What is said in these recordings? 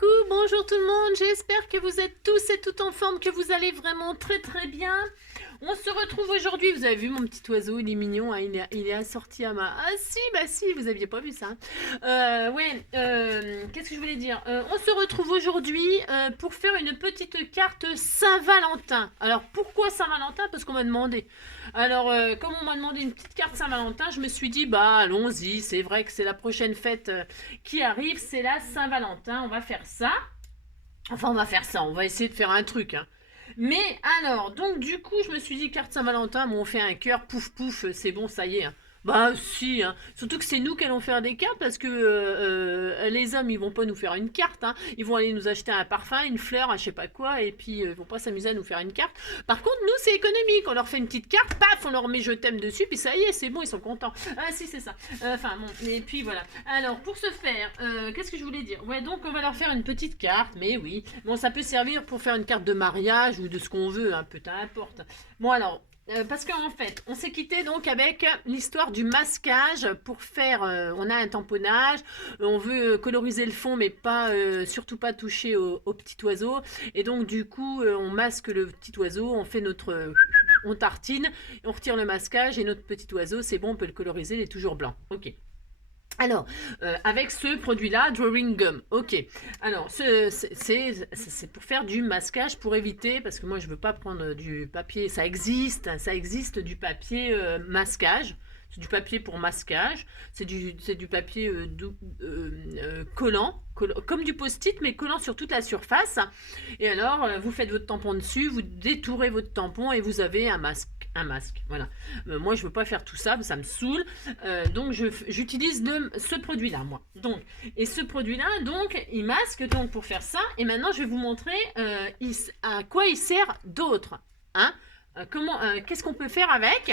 Coucou, bonjour tout le monde, j'espère que vous êtes tous et toutes en forme, que vous allez vraiment très très bien. On se retrouve aujourd'hui, vous avez vu mon petit oiseau, il est mignon, hein, il est assorti à ma... Ah si, bah si, vous aviez pas vu ça. Qu'est-ce que je voulais dire. On se retrouve aujourd'hui pour faire une petite carte Saint-Valentin. Alors pourquoi Saint-Valentin? Parce qu'on m'a demandé. Alors, comme on m'a demandé une petite carte Saint-Valentin, je me suis dit, bah allons-y, c'est vrai que c'est la prochaine fête qui arrive, c'est la Saint-Valentin, on va faire ça. Enfin, on va faire ça, on va essayer de faire un truc, hein. Mais alors, donc du coup, je me suis dit, carte Saint-Valentin, bon, on fait un cœur, pouf pouf, c'est bon, ça y est, hein. Bah si, hein. Surtout que c'est nous qui allons faire des cartes parce que les hommes ils vont pas nous faire une carte, hein. Ils vont aller nous acheter un parfum, une fleur, un je sais pas quoi, et puis ils vont pas s'amuser à nous faire une carte. Par contre nous c'est économique, on leur fait une petite carte, paf, on leur met je t'aime dessus, puis ça y est, c'est bon, ils sont contents. Ah si c'est ça. Enfin bon, et puis voilà. Alors pour ce faire, qu'est-ce que je voulais dire? Ouais donc on va leur faire une petite carte, mais oui. Bon ça peut servir pour faire une carte de mariage ou de ce qu'on veut, hein, peu importe. Bon alors. Parce qu'en fait, on s'est quitté donc avec l'histoire du masquage pour faire, on a un tamponnage, on veut coloriser le fond mais pas, surtout pas toucher au petit oiseau et donc du coup on masque le petit oiseau, on fait notre, on tartine, on retire le masquage et notre petit oiseau c'est bon, on peut le coloriser, il est toujours blanc. Ok. Alors, avec ce produit-là, Drawing Gum, ok. Alors, c'est pour faire du masquage, pour éviter, parce que moi je veux pas prendre du papier, ça existe du papier masquage, c'est du papier pour masquage, c'est du papier collant, comme du post-it, mais collant sur toute la surface. Et alors, vous faites votre tampon dessus, vous détourez votre tampon et vous avez un masque. Un masque, voilà. Moi, je veux pas faire tout ça, ça me saoule. Donc, j'utilise ce produit-là, moi. Donc, et ce produit-là, donc, il masque donc pour faire ça. Et maintenant, je vais vous montrer à quoi il sert d'autre. Hein qu'est-ce qu'on peut faire avec?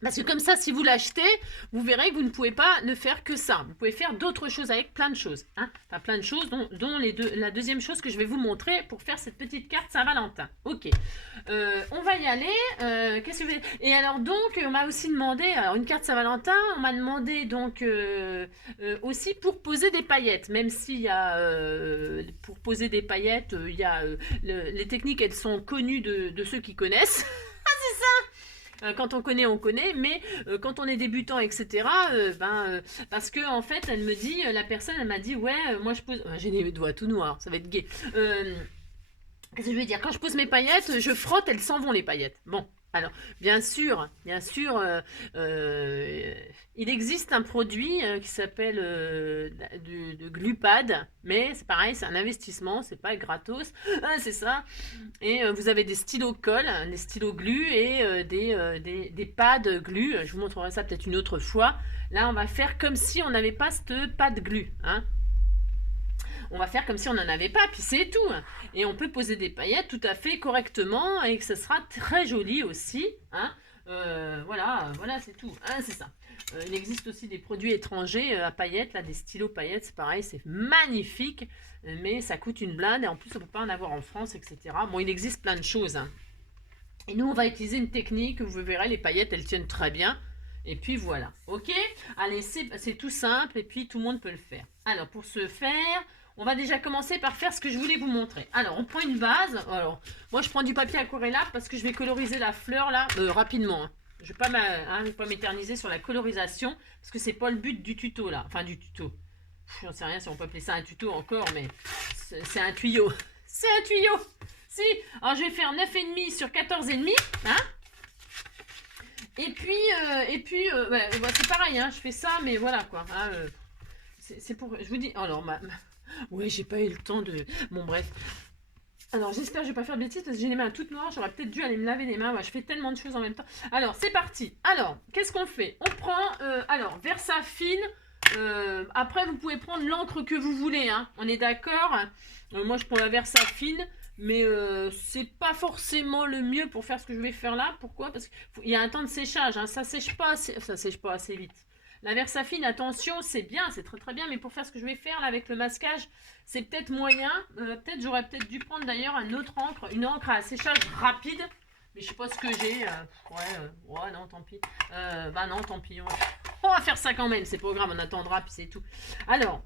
Parce que comme ça, si vous l'achetez, vous verrez que vous ne pouvez pas ne faire que ça. Vous pouvez faire d'autres choses avec, plein de choses. Hein, enfin, plein de choses, dont la deuxième chose que je vais vous montrer pour faire cette petite carte Saint-Valentin. Ok. On va y aller. Qu'est-ce que je vais... Et alors donc, on m'a aussi demandé, alors une carte Saint-Valentin, on m'a demandé donc aussi pour poser des paillettes. Même s'il y a, pour poser des paillettes, il y a, les techniques, elles sont connues de ceux qui connaissent. Quand on connaît, mais quand on est débutant, etc., parce que en fait, elle me dit, la personne, elle m'a dit, ouais, moi je pose, j'ai les doigts tout noirs, ça va être gai. Qu'est-ce que je veux dire? Quand je pose mes paillettes, je frotte, elles s'en vont les paillettes. Bon, alors, bien sûr, il existe un produit qui s'appelle de Glupad, mais c'est pareil, c'est un investissement, c'est pas gratos, c'est ça. Et vous avez des stylos colle, des stylos glu et des pads glu. Je vous montrerai ça peut-être une autre fois. Là, on va faire comme si on n'avait pas cette pad glu, hein. On va faire comme si on n'en avait pas, puis c'est tout. Et on peut poser des paillettes tout à fait correctement et que ce sera très joli aussi. Hein. Voilà, c'est tout. Hein, c'est ça. Il existe aussi des produits étrangers à paillettes, là, des stylos paillettes, c'est pareil, c'est magnifique, mais ça coûte une blinde et en plus on ne peut pas en avoir en France, etc. Bon, il existe plein de choses. Hein. Et nous, on va utiliser une technique, vous verrez, les paillettes, elles tiennent très bien. Et puis voilà, ok. Allez, c'est tout simple et puis tout le monde peut le faire. Alors, pour ce faire... On va déjà commencer par faire ce que je voulais vous montrer. Alors, on prend une vase. Alors, moi, je prends du papier aquarellable parce que je vais coloriser la fleur, là, rapidement. Hein. Je ne vais pas m'éterniser sur la colorisation parce que c'est pas le but du tuto, là. Enfin, du tuto. J'en sais rien si on peut appeler ça un tuto encore, mais c'est un tuyau. C'est un tuyau. Si. Alors, je vais faire 9,5 sur 14,5. Hein. Et puis, c'est pareil, hein, je fais ça, mais voilà, quoi. Hein, c'est pour... Je vous dis... Alors, ouais, j'ai pas eu le temps de... Bon, bref. Alors, j'espère que je vais pas faire de bêtises parce que j'ai les mains toutes noires. J'aurais peut-être dû aller me laver les mains. Ouais, je fais tellement de choses en même temps. Alors, c'est parti. Alors, qu'est-ce qu'on fait? On prend, Versa fine. Après, vous pouvez prendre l'encre que vous voulez. Hein. On est d'accord? Moi, je prends la Versa fine. Mais c'est pas forcément le mieux pour faire ce que je vais faire là. Pourquoi? Parce qu'il y a un temps de séchage. Hein. Ça sèche pas assez vite. La Versafine, attention, c'est bien, c'est très très bien, mais pour faire ce que je vais faire là avec le masquage, c'est peut-être moyen. J'aurais peut-être dû prendre d'ailleurs une encre à séchage rapide, mais je sais pas ce que j'ai. Ouais, non, tant pis. Non, tant pis. On va faire ça quand même, c'est pas grave, on attendra, puis c'est tout. Alors,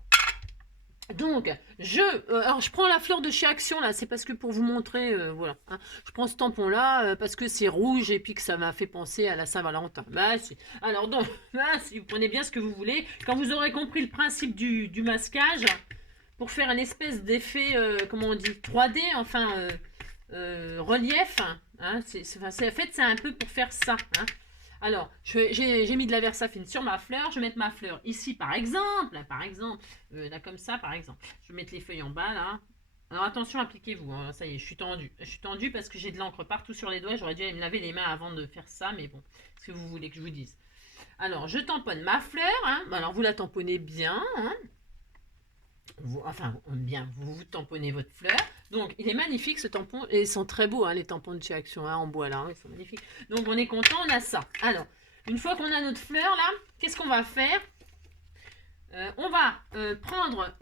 Donc, alors je prends la fleur de chez Action là, c'est parce que pour vous montrer, voilà, hein, je prends ce tampon là parce que c'est rouge et puis que ça m'a fait penser à la Saint-Valentin. Bah si. Alors donc, là, si vous prenez bien ce que vous voulez, quand vous aurez compris le principe du masquage, pour faire une espèce d'effet, comment on dit, 3D, enfin relief, hein, en fait c'est un peu pour faire ça, hein. Alors, j'ai mis de la Versafine sur ma fleur. Je vais mettre ma fleur ici, par exemple. Là, comme ça, par exemple. Je vais mettre les feuilles en bas, là. Alors, attention, appliquez-vous, hein. Ça y est, je suis tendue. Je suis tendue parce que j'ai de l'encre partout sur les doigts. J'aurais dû aller me laver les mains avant de faire ça, mais bon, ce que vous voulez que je vous dise. Alors, je tamponne ma fleur, hein. Alors, vous la tamponnez bien, hein. Vous tamponnez votre fleur. Donc, il est magnifique ce tampon. Et ils sont très beaux, hein, les tampons de chez Action, hein, en bois, là. Ils sont magnifiques. Donc, on est content, on a ça. Alors, une fois qu'on a notre fleur, là, qu'est-ce qu'on va faire? On va prendre,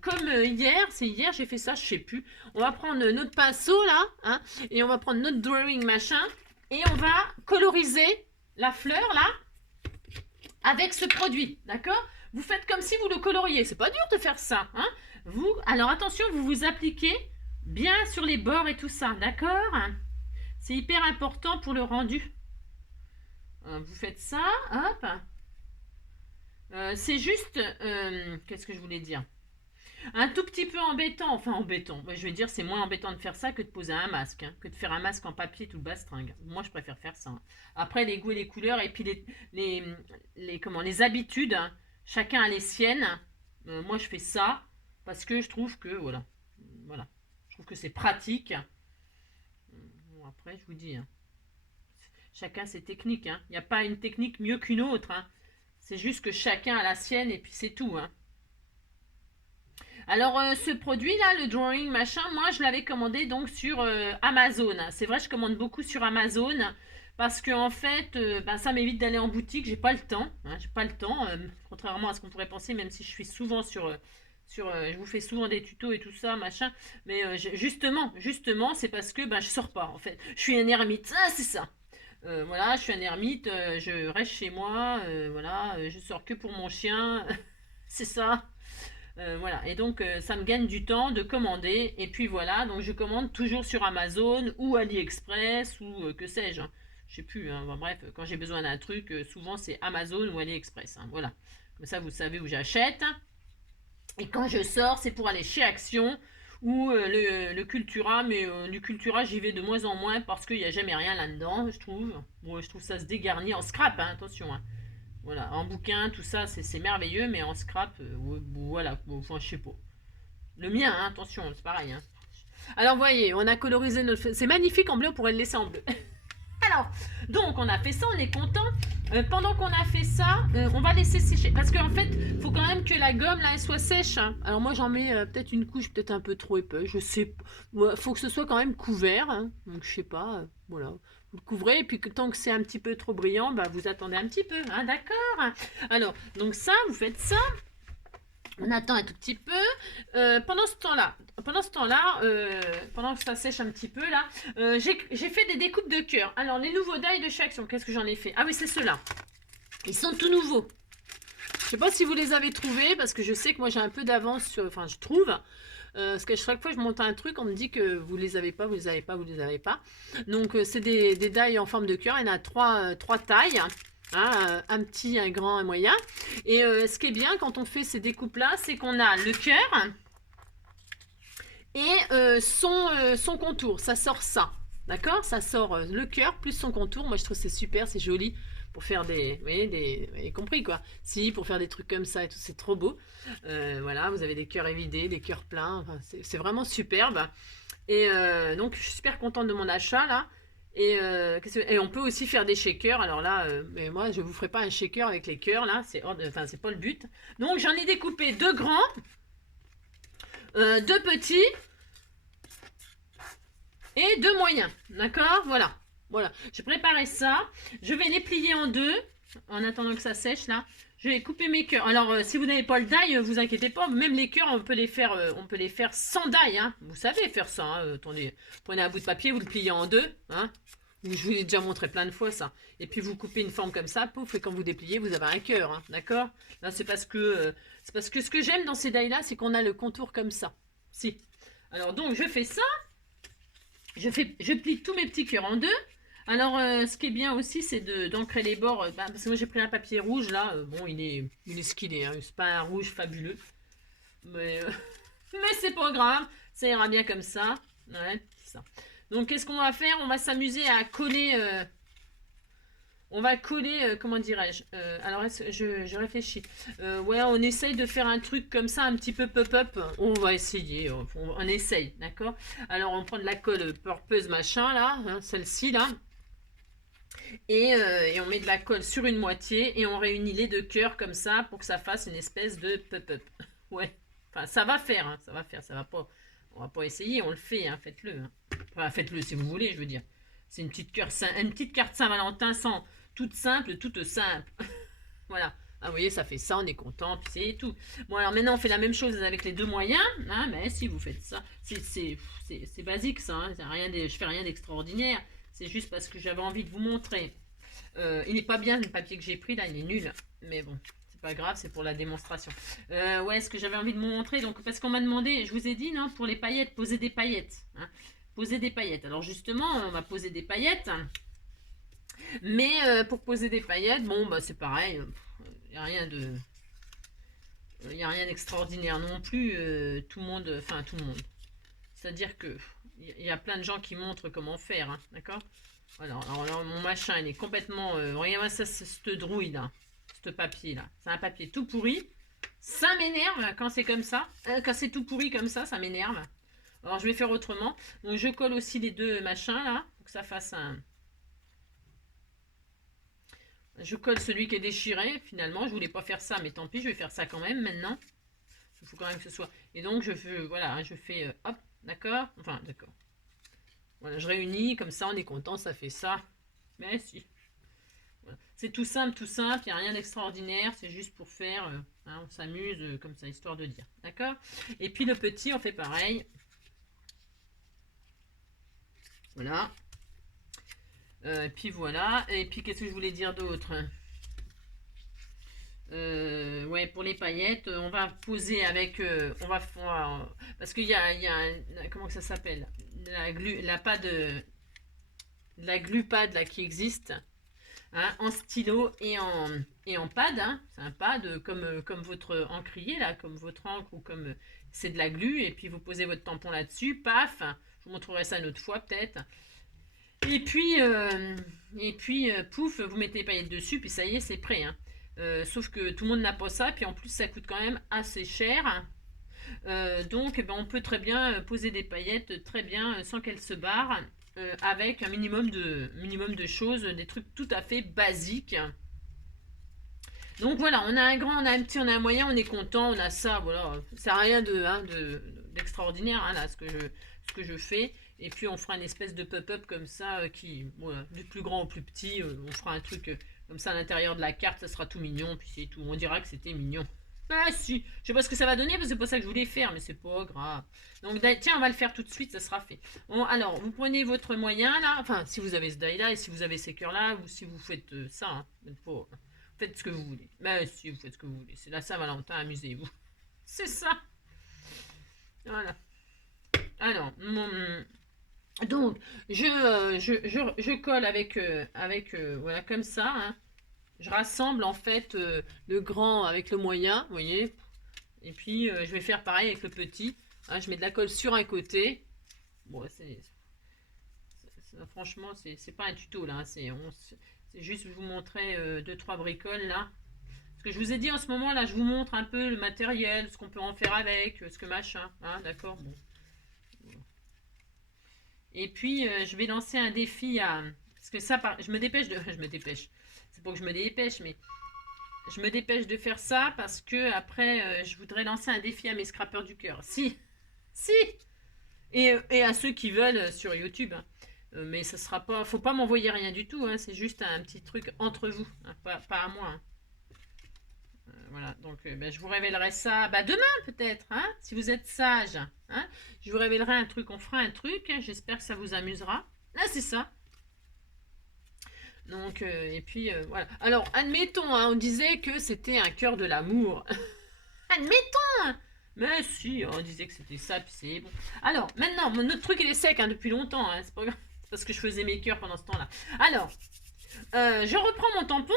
comme hier, c'est hier, j'ai fait ça, je sais plus. On va prendre notre pinceau, là, hein, et on va prendre notre drawing, machin, et on va coloriser la fleur, là, avec ce produit, d'accord? Vous faites comme si vous le coloriez. C'est pas dur de faire ça, hein? Alors attention, vous vous appliquez bien sur les bords et tout ça, d'accord? C'est hyper important pour le rendu. Vous faites ça, hop. C'est juste, qu'est-ce que je voulais dire? Un tout petit peu embêtant, enfin embêtant. Je vais dire, c'est moins embêtant de faire ça que de poser un masque, hein, que de faire un masque en papier tout bastringue. Moi, je préfère faire ça, hein. Après, les goûts et les couleurs, et puis les habitudes, hein, chacun a les siennes. Moi, je fais ça parce que je trouve que, voilà, je trouve que c'est pratique. Bon, après, je vous dis, hein, chacun ses techniques, hein. Il n'y a pas une technique mieux qu'une autre, hein. C'est juste que chacun a la sienne et puis c'est tout, hein. Alors, ce produit-là, le drawing machin, moi, je l'avais commandé donc sur Amazon. C'est vrai, je commande beaucoup sur Amazon parce que en fait, ça m'évite d'aller en boutique. J'ai pas le temps, hein, j'ai pas le temps, contrairement à ce qu'on pourrait penser, même si je suis souvent je vous fais souvent des tutos et tout ça, machin. Mais justement, c'est parce que je sors pas, en fait. Je suis un ermite, ah, c'est ça. Voilà, je suis un ermite, je reste chez moi, voilà, je sors que pour mon chien, c'est ça. Voilà, et donc ça me gagne du temps de commander, et puis voilà, donc je commande toujours sur Amazon ou AliExpress ou que sais-je, hein. Je sais plus, hein. Bon, bref, quand j'ai besoin d'un truc, souvent c'est Amazon ou AliExpress, hein, voilà. Comme ça vous savez où j'achète. Et quand je sors, c'est pour aller chez Action ou le Cultura, mais du Cultura j'y vais de moins en moins parce qu'il n'y a jamais rien là-dedans, je trouve. Moi je trouve ça se dégarnit en scrap, hein, attention, hein. Voilà, en bouquin, tout ça, c'est merveilleux, mais en scrap, voilà, enfin, je sais pas. Le mien, hein, attention, c'est pareil, hein. Alors, voyez, on a colorisé notre... C'est magnifique en bleu, on pourrait le laisser en bleu. Alors, donc, on a fait ça, on est content. Pendant qu'on a fait ça, on va laisser sécher. Parce qu'en fait, il faut quand même que la gomme, là, elle soit sèche, hein. Alors, moi, j'en mets peut-être une couche, peut-être un peu trop épaisse, je sais pas. Il faut que ce soit quand même couvert, hein. Donc, je sais pas, voilà. Vous le couvrez, et puis tant que c'est un petit peu trop brillant, vous attendez un petit peu, hein, d'accord? Alors, donc ça, vous faites ça. On attend un tout petit peu. Pendant ce temps-là, pendant que ça sèche un petit peu, là, j'ai fait des découpes de cœur. Alors, les nouveaux die de chez Action, qu'est-ce que j'en ai fait? Ah oui, c'est ceux-là. Ils sont tout nouveaux. Je sais pas si vous les avez trouvés, parce que je sais que moi, j'ai un peu d'avance sur... Enfin, je trouve... parce que chaque fois que je monte un truc, on me dit que vous les avez pas, vous les avez pas, vous les avez pas. Donc c'est des die en forme de cœur. Il y en a trois tailles, hein, un petit, un grand, un moyen. Et ce qui est bien quand on fait ces découpes là, c'est qu'on a le cœur et son contour. Ça sort ça, d'accord? Ça sort le cœur plus son contour. Moi je trouve c'est super, c'est joli. Pour faire des, vous voyez, vous avez compris quoi. Si, pour faire des trucs comme ça et tout, c'est trop beau. Voilà, vous avez des cœurs évidés, des cœurs pleins, enfin, c'est vraiment superbe. Et donc, je suis super contente de mon achat là. Et on peut aussi faire des shakers. Alors là, mais moi, je vous ferai pas un shaker avec les cœurs là, c'est pas le but. Donc, j'en ai découpé 2 grands, 2 petits et 2 moyens. D'accord, voilà. Voilà, j'ai préparé ça. Je vais les plier en 2 en attendant que ça sèche là. Je vais couper mes cœurs. Alors, si vous n'avez pas le die, vous inquiétez pas. Même les cœurs, on peut les faire sans die, hein. Vous savez faire ça, hein. Attendez, prenez un bout de papier, vous le pliez en 2, hein. Je vous l'ai déjà montré plein de fois ça. Et puis vous coupez une forme comme ça, pouf, et quand vous dépliez, vous avez un cœur, hein, d'accord? Là, c'est parce que ce que j'aime dans ces die-là, c'est qu'on a le contour comme ça. Si. Alors donc, je fais ça. Je plie tous mes petits cœurs en deux. Alors, ce qui est bien aussi, c'est d'ancrer les bords. Parce que moi, j'ai pris un papier rouge, là. Bon, il est ce qu'il est. Hein, c'est pas un rouge fabuleux. Mais, mais c'est pas grave. Ça ira bien comme ça. Ouais, c'est ça. Donc, qu'est-ce qu'on va faire? On va s'amuser à coller... on va coller, comment dirais-je? Alors, je réfléchis. Ouais, on essaye de faire un truc comme ça, un petit peu pop-up. On va essayer, on essaye, d'accord? Alors, on prend de la colle purpeuse, machin, là, hein, celle-ci, là. Et on met de la colle sur une moitié et on réunit les deux cœurs comme ça pour que ça fasse une espèce de pop-up. Ouais, enfin, ça va faire, hein, ça va faire, ça va pas... On va pas essayer, on le fait, hein, faites-le. Hein. Enfin, faites-le si vous voulez, je veux dire. C'est une petite carte Saint-Valentin sans... toute simple, toute simple. Voilà. Ah, vous voyez, ça fait ça, on est content, puis c'est tout. Bon, alors maintenant, on fait la même chose avec les deux moyens. Hein, mais si vous faites ça, c'est basique, ça. Hein, je fais rien d'extraordinaire. C'est juste parce que j'avais envie de vous montrer. Il n'est pas bien, le papier que j'ai pris, là, il est nul. Mais bon, c'est pas grave, c'est pour la démonstration. Ouais, ce que j'avais envie de vous montrer, donc, parce qu'on m'a demandé, je vous ai dit, non, pour les paillettes, poser des paillettes. Hein, poser des paillettes. Alors justement, on va poser des paillettes. Mais pour poser des paillettes, bon, bah c'est pareil. Il n'y a rien de... Il n'y a rien d'extraordinaire non plus. Tout le monde... Enfin, tout le monde. C'est-à-dire que... Il y a plein de gens qui montrent comment faire, hein, d'accord? Voilà, alors mon machin, il est complètement... regardez-moi ça, c'est cette drouille, là. Ce papier, là. C'est un papier tout pourri. Ça m'énerve quand c'est comme ça. Quand c'est tout pourri comme ça m'énerve. Alors, je vais faire autrement. Donc, je colle aussi les deux machins, là, pour que ça fasse un... Je colle celui qui est déchiré, finalement. Je voulais pas faire ça, mais tant pis, je vais faire ça quand même, maintenant. Il faut quand même que ce soit... Et donc, voilà, je fais... hop, d'accord? Enfin, d'accord. Voilà, je réunis, comme ça, on est content, ça fait ça. Mais si. Voilà. C'est tout simple, il n'y a rien d'extraordinaire. C'est juste pour faire... hein, on s'amuse, comme ça, histoire de dire. D'accord? Et puis, le petit, on fait pareil. Voilà. Et puis voilà. Et puis qu'est-ce que je voulais dire d'autre? Ouais, pour les paillettes, on va poser avec... parce qu'il y a comment que ça s'appelle? La glupade là qui existe. Hein, en stylo et en pad. Hein. C'est un pad comme votre encrier là, comme votre encre ou comme... c'est de la glu. Et puis vous posez votre tampon là-dessus. Paf. Je vous montrerai ça une autre fois peut-être. Et puis, pouf, vous mettez les paillettes dessus, puis ça y est, c'est prêt. Hein. Sauf que tout le monde n'a pas ça, puis en plus, ça coûte quand même assez cher. Donc, on peut très bien poser des paillettes, très bien, sans qu'elles se barrent, avec un minimum de choses, des trucs tout à fait basiques. Donc voilà, on a un grand, on a un petit, on a un moyen, on est content, on a ça, voilà. C'est rien d'extraordinaire, hein, là, ce que je fais. Et puis on fera une espèce de pop-up comme ça, voilà, du plus grand au plus petit, on fera un truc comme ça à l'intérieur de la carte, ça sera tout mignon, puis c'est tout. On dira que c'était mignon. Ah si, je sais pas ce que ça va donner, parce que c'est pas ça que je voulais faire, mais c'est pas grave. Donc tiens, on va le faire tout de suite, ça sera fait. Bon, alors, vous prenez votre moyen là, enfin, si vous avez ce die là, et si vous avez ces cœurs là, ou si vous faites ça, hein, faites ce que vous voulez. Mais si, vous faites ce que vous voulez. C'est la Saint-Valentin, amusez-vous. C'est ça. Voilà. Alors, donc, je colle avec voilà, comme ça. Hein. Je rassemble en fait le grand avec le moyen, vous voyez. Et puis, je vais faire pareil avec le petit. Hein, je mets de la colle sur un côté. Bon, franchement, c'est pas un tuto là. Hein, c'est juste vous montrer 2-3 bricoles là. Ce que je vous ai dit en ce moment là, je vous montre un peu le matériel, ce qu'on peut en faire avec, ce que machin. Hein, d'accord, bon. Et puis, je vais lancer un défi à... Parce que ça, je me dépêche de... Je me dépêche. C'est pas que je me dépêche, mais... Je me dépêche de faire ça parce que après, je voudrais lancer un défi à mes scrappeurs du cœur. Si. Si. Et à ceux qui veulent sur YouTube. Hein. Mais ça sera pas... Faut pas m'envoyer rien du tout. Hein. C'est juste un petit truc entre vous. Hein. Pas à moi. Hein. Voilà, donc je vous révélerai ça demain peut-être, hein, si vous êtes sage. Hein, je vous révélerai un truc, on fera un truc, hein, j'espère que ça vous amusera. Là, c'est ça. Donc, et puis, voilà. Alors, admettons, hein, on disait que c'était un cœur de l'amour. Admettons! Mais si, on disait que c'était ça, puis c'est bon. Alors, maintenant, notre truc, il est sec hein, depuis longtemps. Hein, c'est pas grave. C'est parce que je faisais mes cœurs pendant ce temps-là. Alors, je reprends mon tampon.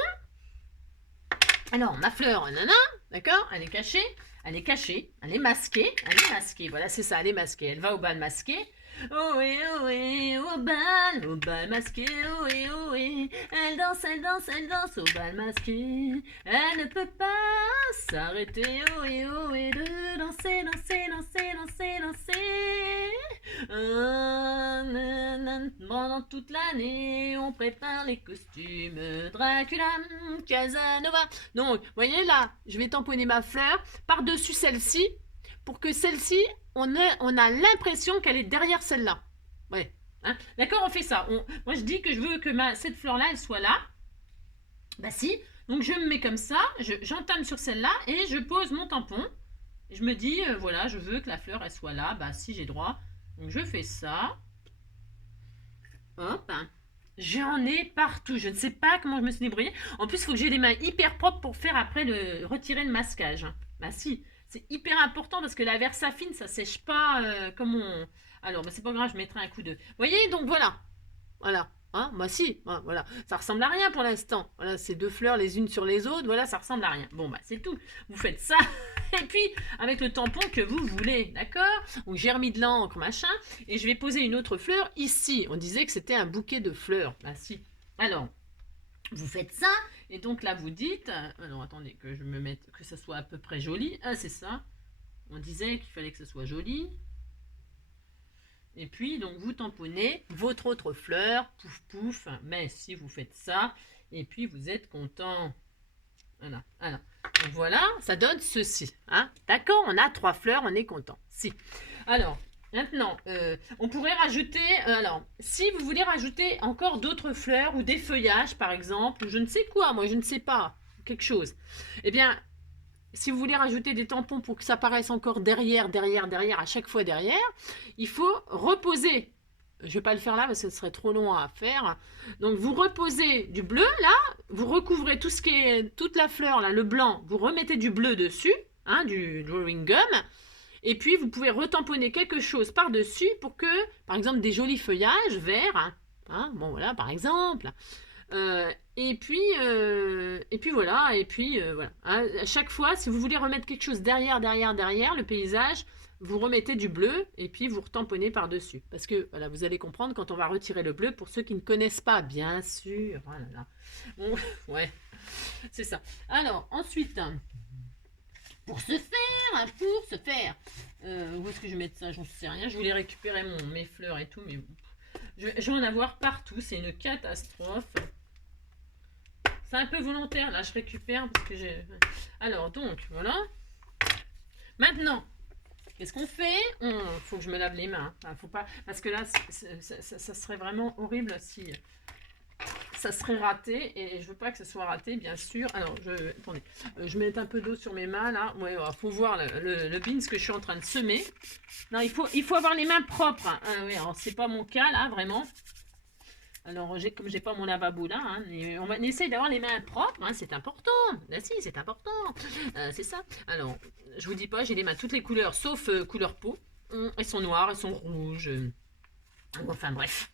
Alors, ma fleur, nana, d'accord? Elle est cachée. Elle est cachée. Elle est masquée. Elle est masquée. Voilà, c'est ça, elle est masquée. Elle va au bal masqué. Oh oui, au bal masqué, oh oui. Elle danse au bal masqué. Elle ne peut pas s'arrêter, oh oui, de danser, danser, danser, danser, danser. Pendant toute l'année, on prépare les costumes. Dracula, Casanova. Donc, vous voyez là, je vais tamponner ma fleur par-dessus celle-ci pour que celle-ci, on a l'impression qu'elle est derrière celle-là. Ouais. Hein, d'accord, on fait ça. Moi, je dis que je veux que cette fleur-là, elle soit là. Bah si. Donc, je me mets comme ça, j'entame sur celle-là et je pose mon tampon. Et je me dis, voilà, je veux que la fleur, elle soit là. Bah si, j'ai droit. Donc, je fais ça. Hop. J'en ai partout. Je ne sais pas comment je me suis débrouillée. En plus, il faut que j'ai les mains hyper propres pour faire après retirer le masquage. Bah si. C'est hyper important parce que la versafine, ça sèche pas comme on... Alors, bah, c'est pas grave, je mettrai un coup de... Vous voyez, donc voilà. Voilà. Hein, bah si, hein, voilà. Ça ressemble à rien pour l'instant. Voilà, ces deux fleurs les unes sur les autres, voilà, ça ressemble à rien. Bon, bah c'est tout. Vous faites ça. Et puis, avec le tampon que vous voulez, d'accord? Ou j'ai remis de l'encre, machin. Et je vais poser une autre fleur ici. On disait que c'était un bouquet de fleurs. Bah si. Alors, vous faites ça. Et donc là, vous dites... Alors, attendez, que je me mette... Que ça soit à peu près joli. Ah, c'est ça. On disait qu'il fallait que ce soit joli. Et puis, donc, vous tamponnez votre autre fleur. Pouf, pouf. Mais si vous faites ça, et puis vous êtes content. Voilà, voilà. Donc voilà, ça donne ceci. Hein? D'accord, on a 3 fleurs, on est content. Si. Alors, maintenant, on pourrait rajouter... alors, si vous voulez rajouter encore d'autres fleurs ou des feuillages, par exemple, ou je ne sais quoi, moi je ne sais pas, quelque chose. Eh bien, si vous voulez rajouter des tampons pour que ça paraisse encore derrière, à chaque fois derrière, il faut reposer. Je ne vais pas le faire là parce que ce serait trop long à faire. Donc vous reposez du bleu là, vous recouvrez tout ce qui est toute la fleur là, le blanc, vous remettez du bleu dessus, hein, du drawing gum. Et puis vous pouvez retamponner quelque chose par-dessus pour que, par exemple, des jolis feuillages verts, hein, bon voilà, par exemple. Et puis voilà, voilà. Hein, à chaque fois, si vous voulez remettre quelque chose derrière le paysage, vous remettez du bleu et puis vous retamponnez par-dessus. Parce que voilà, vous allez comprendre quand on va retirer le bleu, pour ceux qui ne connaissent pas, bien sûr. Voilà, là. Bon, ouais, c'est ça. Alors, ensuite, pour ce faire, où est-ce que je vais mettre ça? J'en sais rien. Je voulais récupérer mes fleurs et tout, mais je vais en avoir partout. C'est une catastrophe. C'est un peu volontaire, là, je récupère parce que j'ai... Alors, donc, voilà. Maintenant, qu'est-ce qu'on fait? Faut que je me lave les mains. Enfin, faut pas... Parce que là, ça serait vraiment horrible si ça serait raté. Et je veux pas que ça soit raté, bien sûr. Alors, attendez, je mets un peu d'eau sur mes mains, là. Ouais, faut voir le beans que je suis en train de semer. Non, il faut avoir les mains propres. Hein. Oui, alors, c'est pas mon cas, là, vraiment. Alors, comme j'ai pas mon lavabo là, hein, on essaye d'avoir les mains propres, hein, c'est important. Là, si, c'est important. C'est ça. Alors, je vous dis pas, j'ai les mains toutes les couleurs, sauf couleur peau. Elles sont noires, elles sont rouges. Enfin, bref.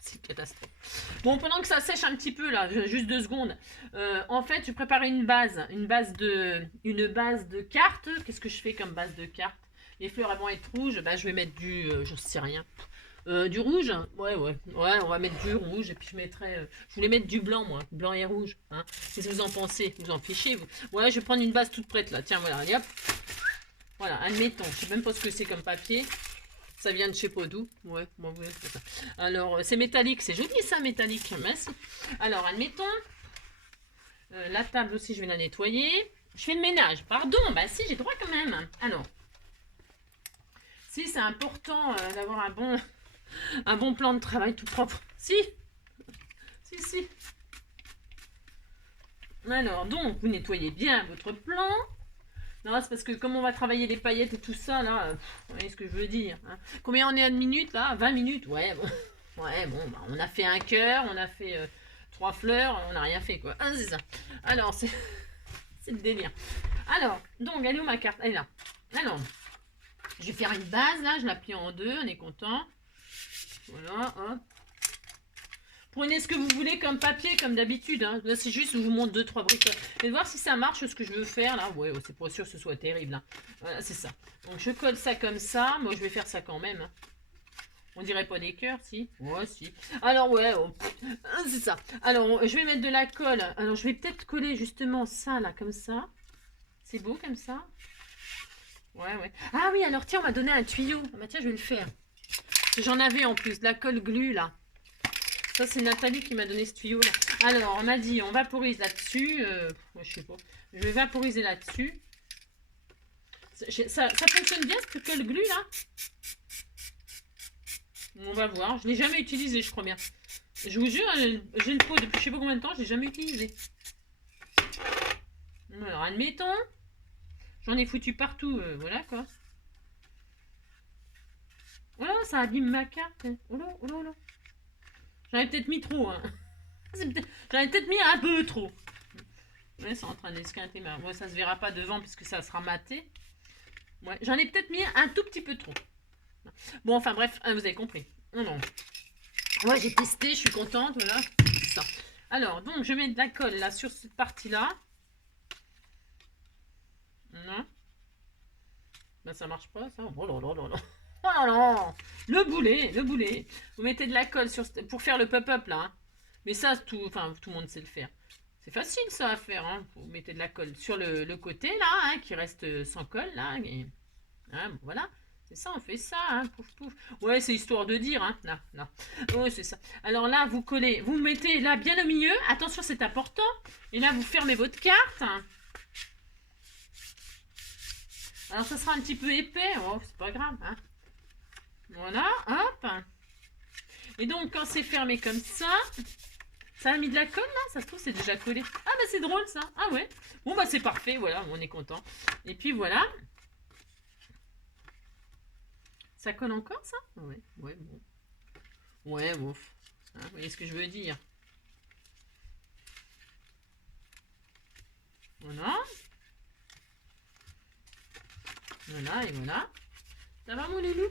C'est une catastrophe. Bon, pendant que ça sèche un petit peu, là, juste 2 secondes, en fait, je prépare une base de cartes. Qu'est-ce que je fais comme base de cartes? Les fleurs, elles vont être rouges. Ben, je vais mettre je sais rien. Du rouge? Ouais, on va mettre du rouge et puis je voulais mettre du blanc, moi, blanc et rouge. Hein. Qu'est-ce que vous en pensez? Vous en fichez, vous? Ouais, je vais prendre une base toute prête là. Tiens, voilà, allez hop. Voilà, admettons. Je sais même pas ce que c'est comme papier. Ça vient de je sais pas d'où. Ouais, bon, ouais, c'est ça. Alors, c'est métallique. C'est joli ça, métallique. Merci. Alors, admettons. La table aussi, je vais la nettoyer. Je fais le ménage. Pardon, bah si, j'ai droit quand même. Alors, si c'est important d'avoir un bon plan de travail tout propre. Si. Alors, donc, vous nettoyez bien votre plan. Non, c'est parce que comme on va travailler les paillettes et tout ça, là, vous voyez ce que je veux dire. Hein. Combien on est à de minutes, là? 20 minutes? Ouais, bon. Ouais, bon, bah, on a fait un cœur, on a fait 3 fleurs, on n'a rien fait quoi. Ah, c'est ça. Alors, c'est le délire. Alors, donc, elle est où ma carte? Elle est là. Alors, je vais faire une base là, je la plie en deux, on est content. Voilà, hop. Prenez ce que vous voulez comme papier, comme d'habitude. Hein. Là, c'est juste, je vous montre 2-3 bricoles. Et voir si ça marche, ce que je veux faire là. Ouais, c'est pas sûr que ce soit terrible. Hein. Voilà, c'est ça. Donc, je colle ça comme ça. Moi, je vais faire ça quand même. Hein. On dirait pas des cœurs, si? Ouais, si. Alors, ouais, oh, c'est ça. Alors, je vais mettre de la colle. Alors, je vais peut-être coller justement ça, là, comme ça. C'est beau, comme ça? Ouais, ouais. Ah oui, alors, tiens, on m'a donné un tuyau. Ah bah tiens, je vais le faire. J'en avais en plus, de la colle glu, là. Ça, c'est Nathalie qui m'a donné ce tuyau-là. Alors, on m'a dit, on vaporise là-dessus. Je sais pas. Je vais vaporiser là-dessus. Ça fonctionne bien, cette colle glu, là? On va voir. Je ne l'ai jamais utilisé, je crois bien. Je vous jure, j'ai le pot depuis je sais pas combien de temps, je l'ai jamais utilisé. Alors, admettons. J'en ai foutu partout. Voilà, quoi. Voilà, ça abîme ma carte. Oh là, oh là, oh là. J'en ai peut-être mis trop. Hein. J'en ai peut-être mis un peu trop. Ouais, c'est en train d'esquinter. Mais ouais, ça se verra pas devant puisque ça sera maté. Ouais, j'en ai peut-être mis un tout petit peu trop. Bon, enfin bref, hein, vous avez compris. Non, non. Ouais, j'ai testé, je suis contente. Voilà. Ça. Alors, donc, je mets de la colle là sur cette partie-là. Non. Ben, ça marche pas, ça. Oh là là là là. Oh là là. Le boulet, le boulet. Vous mettez de la colle pour faire le pop-up là. Hein. Mais ça, tout le monde sait le faire. C'est facile ça à faire. Hein. Vous mettez de la colle sur le côté là, hein, qui reste sans colle là. Et, hein, bon, voilà. C'est ça, on fait ça, hein, pouf, pouf. Ouais, c'est histoire de dire, hein. Non, non. Oh, c'est ça. Alors là, vous collez, vous mettez là bien au milieu. Attention, c'est important. Et là, vous fermez votre carte. Alors, ça sera un petit peu épais. Oh, c'est pas grave, hein. Voilà, hop. Et donc, quand c'est fermé comme ça, ça a mis de la colle, là. Ça se trouve, c'est déjà collé. Ah, bah, c'est drôle, ça. Ah, ouais. Bon, bah, c'est parfait. Voilà, on est content. Et puis, voilà. Ça colle encore, ça? Ouais, ouais, bon. Ouais, bon. Hein, vous voyez ce que je veux dire? Voilà. Voilà, et voilà. Ça va, mon loulou?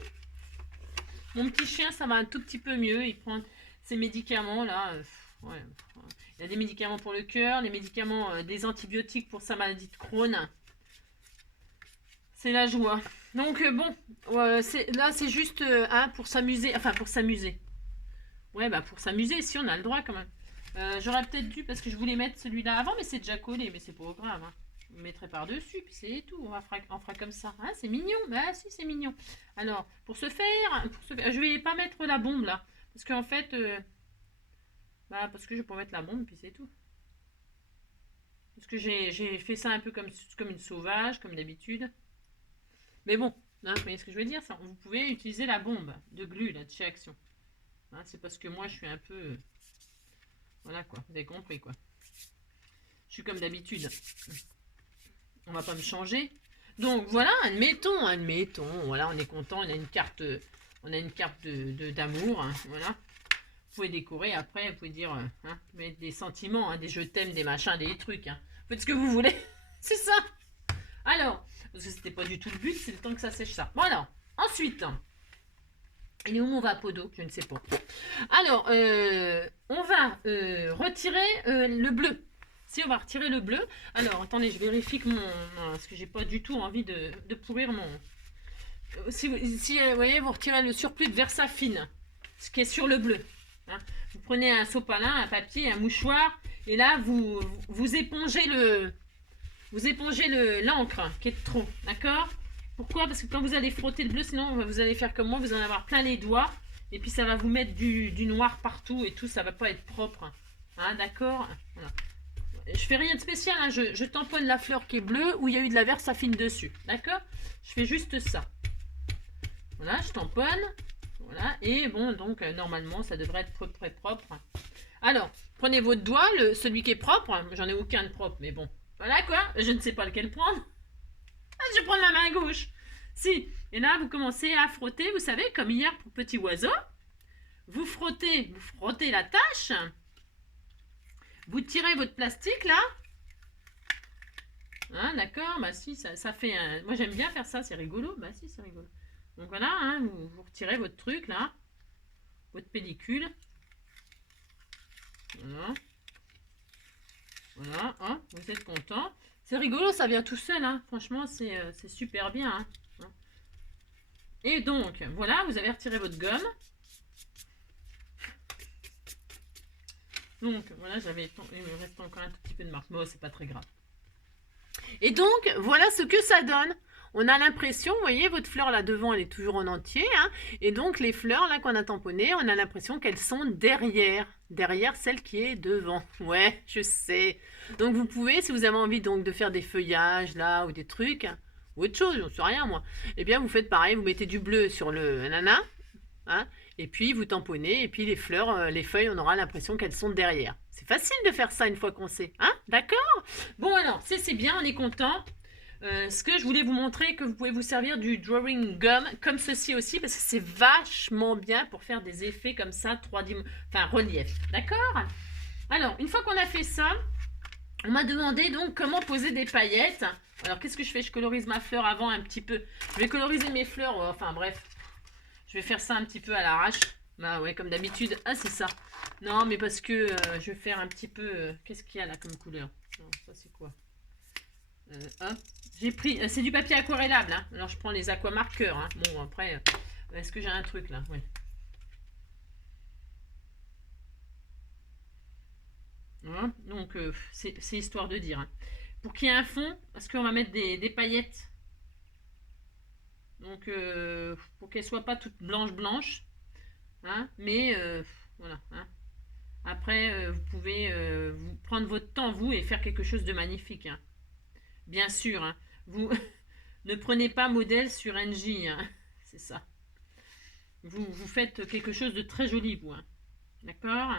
Mon petit chien, ça va un tout petit peu mieux. Il prend ses médicaments, là. Ouais. Il y a des médicaments pour le cœur, des médicaments, des antibiotiques pour sa maladie de Crohn. C'est la joie. Donc, bon, là, c'est juste pour s'amuser. Enfin, pour s'amuser. Ouais, bah, pour s'amuser, si on a le droit, quand même. J'aurais peut-être dû, parce que je voulais mettre celui-là avant, mais c'est déjà collé. Mais c'est pas grave, hein. Je le mettrai par-dessus, puis c'est tout. On fera comme ça. Ah, c'est mignon. Bah, si, c'est mignon. Alors, pour ce faire, je vais pas mettre la bombe, là. Parce qu'en fait, parce que je vais pas mettre la bombe, puis c'est tout. Parce que j'ai fait ça un peu comme une sauvage, comme d'habitude. Mais bon, hein, vous voyez ce que je veux dire? Vous pouvez utiliser la bombe de glu, là, de chez Action. Hein, c'est parce que moi, je suis un peu... Voilà, quoi. Vous avez compris, quoi. Je suis comme d'habitude. On va pas me changer. Donc, voilà, admettons. Voilà, on est content. On a une carte d'amour. Hein, voilà. Vous pouvez décorer après. Vous pouvez dire... hein, mettre des sentiments, hein, des je t'aime, des machins, des trucs. Hein. Faites ce que vous voulez. C'est ça. Alors... Parce que c'était pas du tout le but, c'est le temps que ça sèche ça. Voilà. Ensuite, il est où mon vapodo? Je ne sais pas. Alors, on va retirer le bleu. Si on va retirer le bleu. Alors, attendez, je vérifie que parce que j'ai pas du tout envie de pourrir mon... Si vous voyez, vous retirez le surplus de Versafine, ce qui est sur le bleu. Hein. Vous prenez un sopalin, un papier, un mouchoir, et là, vous épongez l'encre qui est trop, d'accord? Pourquoi? Parce que quand vous allez frotter le bleu, sinon vous allez faire comme moi, vous allez avoir plein les doigts, et puis ça va vous mettre du noir partout, et tout, ça va pas être propre. Hein, d'accord? Voilà. Je fais rien de spécial, hein, je tamponne la fleur qui est bleue, où il y a eu de la Versafine dessus, d'accord? Je fais juste ça. Voilà, je tamponne, voilà, et bon, donc normalement, ça devrait être très propre. Alors, prenez votre doigt, celui qui est propre, j'en ai aucun de propre, mais bon. Voilà quoi, je ne sais pas lequel prendre. Ah, je vais prendre la main gauche. Si, et là vous commencez à frotter, vous savez, comme hier pour petit oiseau. Vous frottez la tâche. Vous tirez votre plastique là. Hein, d'accord, bah si, ça fait un... Moi j'aime bien faire ça, c'est rigolo. Bah si, c'est rigolo. Donc voilà, hein, vous retirez votre truc là. Votre pellicule. Voilà. Voilà, hein, vous êtes content. C'est rigolo, ça vient tout seul, hein. Franchement, c'est super bien. Hein. Et donc, voilà, vous avez retiré votre gomme. Donc, voilà, il me reste encore un tout petit peu de marque. Bon, c'est pas très grave. Et donc, voilà ce que ça donne. On a l'impression, vous voyez, votre fleur là devant, elle est toujours en entier. Hein, et donc, les fleurs là qu'on a tamponnées, on a l'impression qu'elles sont derrière. Derrière celle qui est devant. Ouais, je sais. Donc, vous pouvez, si vous avez envie donc de faire des feuillages là ou des trucs, ou autre chose, j'en sais rien moi, eh bien, vous faites pareil, vous mettez du bleu sur le nana. Hein, et puis, vous tamponnez. Et puis, les fleurs, les feuilles, on aura l'impression qu'elles sont derrière. C'est facile de faire ça une fois qu'on sait. Hein, d'accord? Bon, alors, c'est bien, on est content. Ce que je voulais vous montrer, que vous pouvez vous servir du drawing gum comme ceci aussi, parce que c'est vachement bien pour faire des effets comme ça, 3D, enfin relief, d'accord? Alors, une fois qu'on a fait ça, on m'a demandé donc comment poser des paillettes. Alors, qu'est-ce que je fais? Je colorise ma fleur avant un petit peu. Je vais coloriser mes fleurs, enfin bref, je vais faire ça un petit peu à l'arrache. Bah ouais, comme d'habitude. Ah, c'est ça. Non, mais parce que je vais faire un petit peu... qu'est-ce qu'il y a là comme couleur? Non, ça c'est quoi? Hop. J'ai pris, c'est du papier aquarellable, hein. Alors je prends les aquamarqueurs, hein. Bon après, est-ce que j'ai un truc là? Ouais. Voilà. Donc c'est histoire de dire. Hein. Pour qu'il y ait un fond, parce qu'on va mettre des paillettes. Donc pour qu'elles soient pas toutes blanches, hein. Mais voilà. Hein. Après, vous pouvez vous prendre votre temps vous et faire quelque chose de magnifique. Hein. Bien sûr. Hein. Vous ne prenez pas modèle sur NJ. Hein. C'est ça. Vous faites quelque chose de très joli, vous. Hein. D'accord?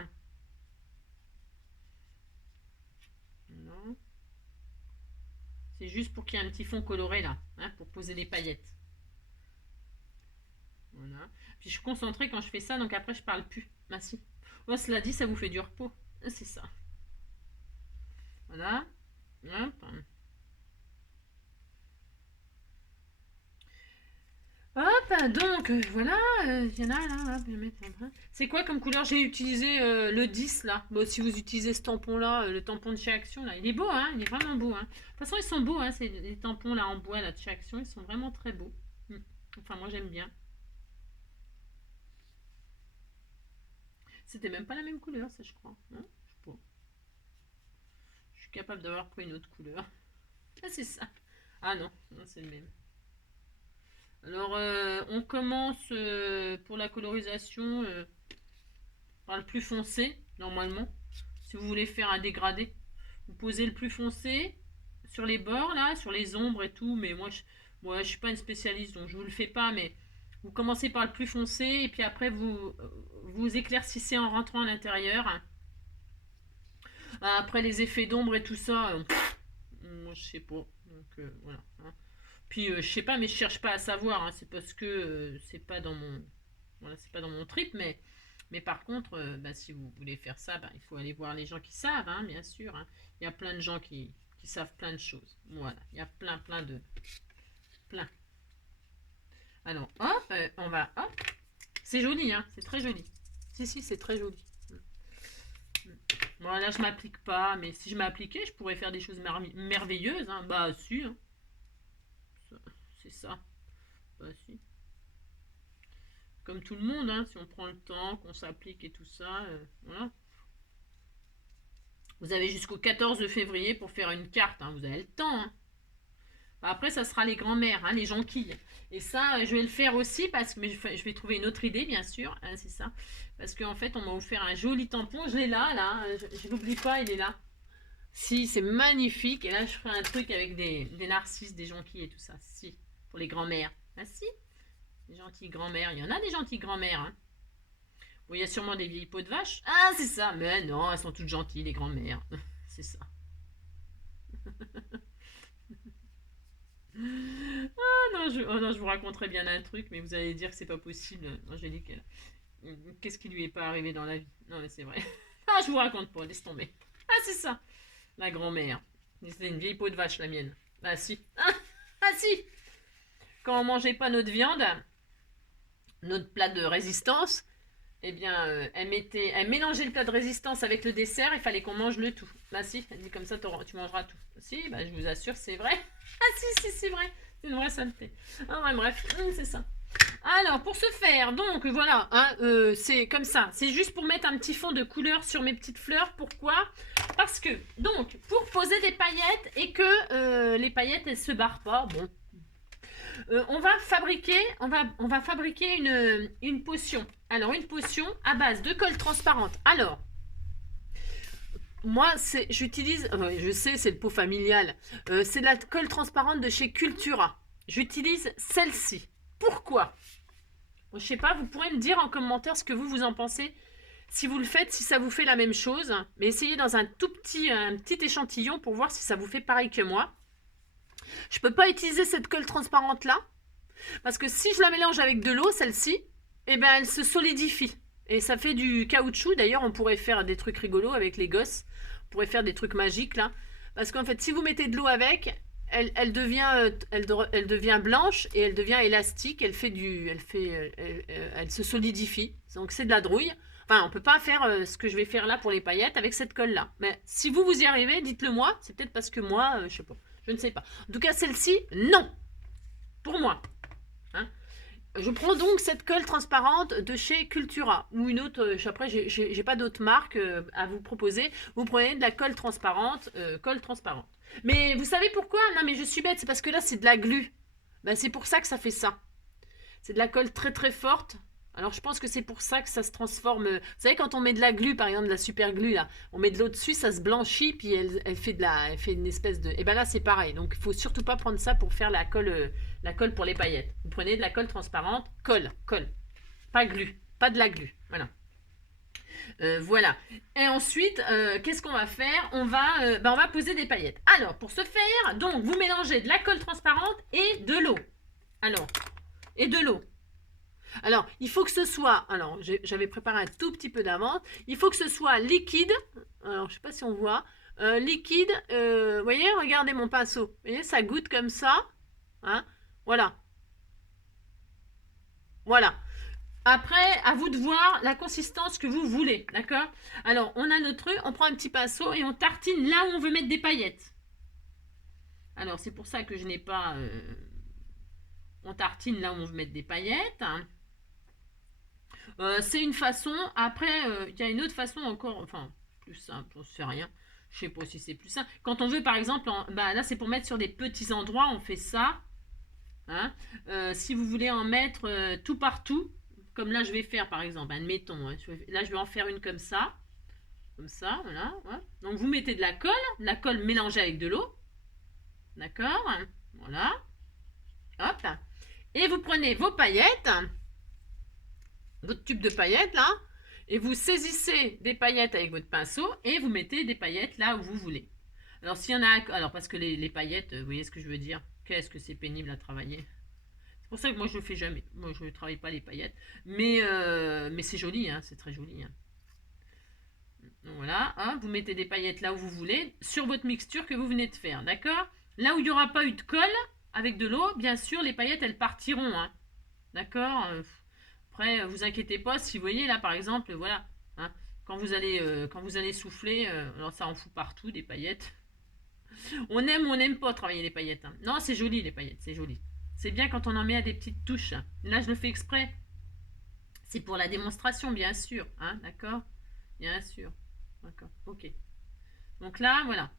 Non. C'est juste pour qu'il y ait un petit fond coloré là, hein, pour poser les paillettes. Voilà. Puis je suis concentrée quand je fais ça, donc après je parle plus. Merci. Oh, cela dit, ça vous fait du repos. C'est ça. Voilà. Hop. Hop, donc voilà, il y en a là, je vais mettre c'est quoi comme couleur? J'ai utilisé le 10 là. Bon, si vous utilisez ce tampon là, le tampon de chez Action là, il est beau, hein, il est vraiment beau. Hein. De toute façon, ils sont beaux, hein, ces les tampons là en bois là de chez Action, ils sont vraiment très beaux. Enfin, moi j'aime bien. C'était même pas la même couleur, ça je crois. Non, je sais pas. Je suis capable d'avoir pris une autre couleur. Ah, c'est ça. Ah non, non c'est le même. Alors, on commence pour la colorisation par le plus foncé, normalement. Si vous voulez faire un dégradé, vous posez le plus foncé sur les bords, là, sur les ombres et tout. Mais moi, je suis pas une spécialiste, donc je vous le fais pas. Mais vous commencez par le plus foncé et puis après, vous éclaircissez en rentrant à l'intérieur. Après, les effets d'ombre et tout ça, moi, je sais pas. Donc, voilà. Hein. Puis je sais pas, mais je cherche pas à savoir. Hein, c'est parce que c'est pas dans mon, voilà, c'est pas dans mon trip. Mais par contre, bah, si vous voulez faire ça, bah, il faut aller voir les gens qui savent, hein, bien sûr. Hein. Il y a plein de gens qui savent plein de choses. Voilà, il y a plein. Alors, hop, on va, hop. C'est joli, hein, c'est très joli. Si, c'est très joli. Bon, là, je m'applique pas, mais si je m'appliquais, je pourrais faire des choses merveilleuses. Hein. Bah, si. Hein. C'est ça. Bah, si. Comme tout le monde, hein, si on prend le temps, qu'on s'applique et tout ça, voilà. Vous avez jusqu'au 14 février pour faire une carte, hein, vous avez le temps. Hein. Après, ça sera les grands-mères, hein, les jonquilles. Et ça, je vais le faire aussi parce que mais je vais trouver une autre idée, bien sûr. Hein, c'est ça. Parce qu'en fait, on m'a offert un joli tampon. Je l'ai là. Je l'oublie pas, il est là. Si, c'est magnifique. Et là, je ferai un truc avec des narcisses, des jonquilles et tout ça. Si, pour les grands-mères. Ah si, des gentilles grand-mères. Il y en a des gentilles grand-mères. Hein. Bon, il y a sûrement des vieilles peaux de vache. Ah, c'est ça. Mais non, elles sont toutes gentilles, les grand-mères. C'est ça. Ah non, oh non, je vous raconterai bien un truc, mais vous allez dire que c'est pas possible. Angélique, qu'est-ce qui lui est pas arrivé dans la vie? Non, mais c'est vrai. Ah, je vous raconte pas, laisse tomber. Ah, c'est ça. La grand-mère. C'était une vieille peau de vache, la mienne. Ah, si. Ah, si. Quand on mangeait pas notre viande, notre plat de résistance, eh bien, elle mélangeait le plat de résistance avec le dessert, il fallait qu'on mange le tout. Bah si, elle dit comme ça, tu mangeras tout. Si, bah, je vous assure, c'est vrai. Ah si, c'est vrai. C'est une vraie saleté. Ah ouais, bref, c'est ça. Alors, pour ce faire, donc voilà, hein, c'est comme ça. C'est juste pour mettre un petit fond de couleur sur mes petites fleurs. Pourquoi? Parce que, donc, pour poser des paillettes et que les paillettes, elles se barrent pas, bon. On va fabriquer une potion. Alors, une potion à base de colle transparente. Alors, moi, j'utilise, je sais, c'est le pot familial. C'est de la colle transparente de chez Cultura. J'utilise celle-ci. Pourquoi? Je sais pas, vous pourrez me dire en commentaire ce que vous en pensez. Si vous le faites, si ça vous fait la même chose. Mais essayez dans un petit échantillon pour voir si ça vous fait pareil que moi. Je peux pas utiliser cette colle transparente là. Parce que si je la mélange avec de l'eau, celle-ci, eh ben elle se solidifie. Et ça fait du caoutchouc. D'ailleurs, on pourrait faire des trucs rigolos avec les gosses. On pourrait faire des trucs magiques là. Parce qu'en fait, si vous mettez de l'eau avec, elle devient blanche et elle devient élastique. Elle se solidifie. Donc c'est de la drouille. Enfin, on peut pas faire ce que je vais faire là pour les paillettes avec cette colle là. Mais si vous y arrivez, dites-le moi. C'est peut-être parce que moi, je sais pas. Je ne sais pas. En tout cas, celle-ci, non. Pour moi. Hein, je prends donc cette colle transparente de chez Cultura ou une autre. Après, j'ai pas d'autres marques à vous proposer. Vous prenez de la colle transparente, Mais vous savez pourquoi? Non, mais je suis bête. C'est parce que là, c'est de la glu. Ben, c'est pour ça que ça fait ça. C'est de la colle très très forte. Alors, je pense que c'est pour ça que ça se transforme. Vous savez, quand on met de la glu, par exemple, de la super glu, là, on met de l'eau dessus, ça se blanchit, puis elle fait une espèce de. Et ben là, c'est pareil. Donc, il faut surtout pas prendre ça pour faire la colle pour les paillettes. Vous prenez de la colle transparente, colle. Pas glu, pas de la glu. Voilà. Voilà. Et ensuite, qu'est-ce qu'on va faire? On va poser des paillettes. Alors, pour ce faire, donc, vous mélangez de la colle transparente et de l'eau. Alors, il faut que ce soit, alors j'avais préparé un tout petit peu d'avance, il faut que ce soit liquide, alors je ne sais pas si on voit, liquide, vous voyez, regardez mon pinceau, vous voyez, ça goutte comme ça, hein, voilà. Après, à vous de voir la consistance que vous voulez, d'accord? Alors, on a notre truc, on prend un petit pinceau et on tartine là où on veut mettre des paillettes. Alors, c'est pour ça que je n'ai pas... on tartine là où on veut mettre des paillettes, hein. C'est une façon. Après, il y a une autre façon encore, enfin, plus simple, on ne sait rien. Je sais pas si c'est plus simple. Quand on veut, par exemple, là, c'est pour mettre sur des petits endroits, on fait ça. Hein. Si vous voulez en mettre tout partout, comme là, je vais faire, par exemple, admettons, hein, là, je vais en faire une comme ça. Comme ça, voilà. Ouais. Donc, vous mettez de la colle mélangée avec de l'eau. D'accord? Voilà. Hop. Et vous prenez vos paillettes. Votre tube de paillettes là, et vous saisissez des paillettes avec votre pinceau et vous mettez des paillettes là où vous voulez. Alors s'il y en a, alors parce que les paillettes, vous voyez ce que je veux dire, qu'est-ce que c'est pénible à travailler. C'est pour ça que moi je le fais jamais, moi je ne travaille pas les paillettes, mais c'est joli, hein, c'est très joli. Hein. Donc voilà, hein, vous mettez des paillettes là où vous voulez, sur votre mixture que vous venez de faire, d'accord? Là où il n'y aura pas eu de colle, avec de l'eau, bien sûr, les paillettes elles partiront, hein, d'accord? Après, vous inquiétez pas, si vous voyez là par exemple, voilà, hein, quand vous allez souffler, alors ça en fout partout des paillettes. On aime ou on n'aime pas travailler les paillettes. Hein. Non, c'est joli les paillettes, c'est joli. C'est bien quand on en met à des petites touches. Là, je le fais exprès. C'est pour la démonstration, bien sûr. Hein, d'accord? Bien sûr. D'accord, ok. Donc là, voilà.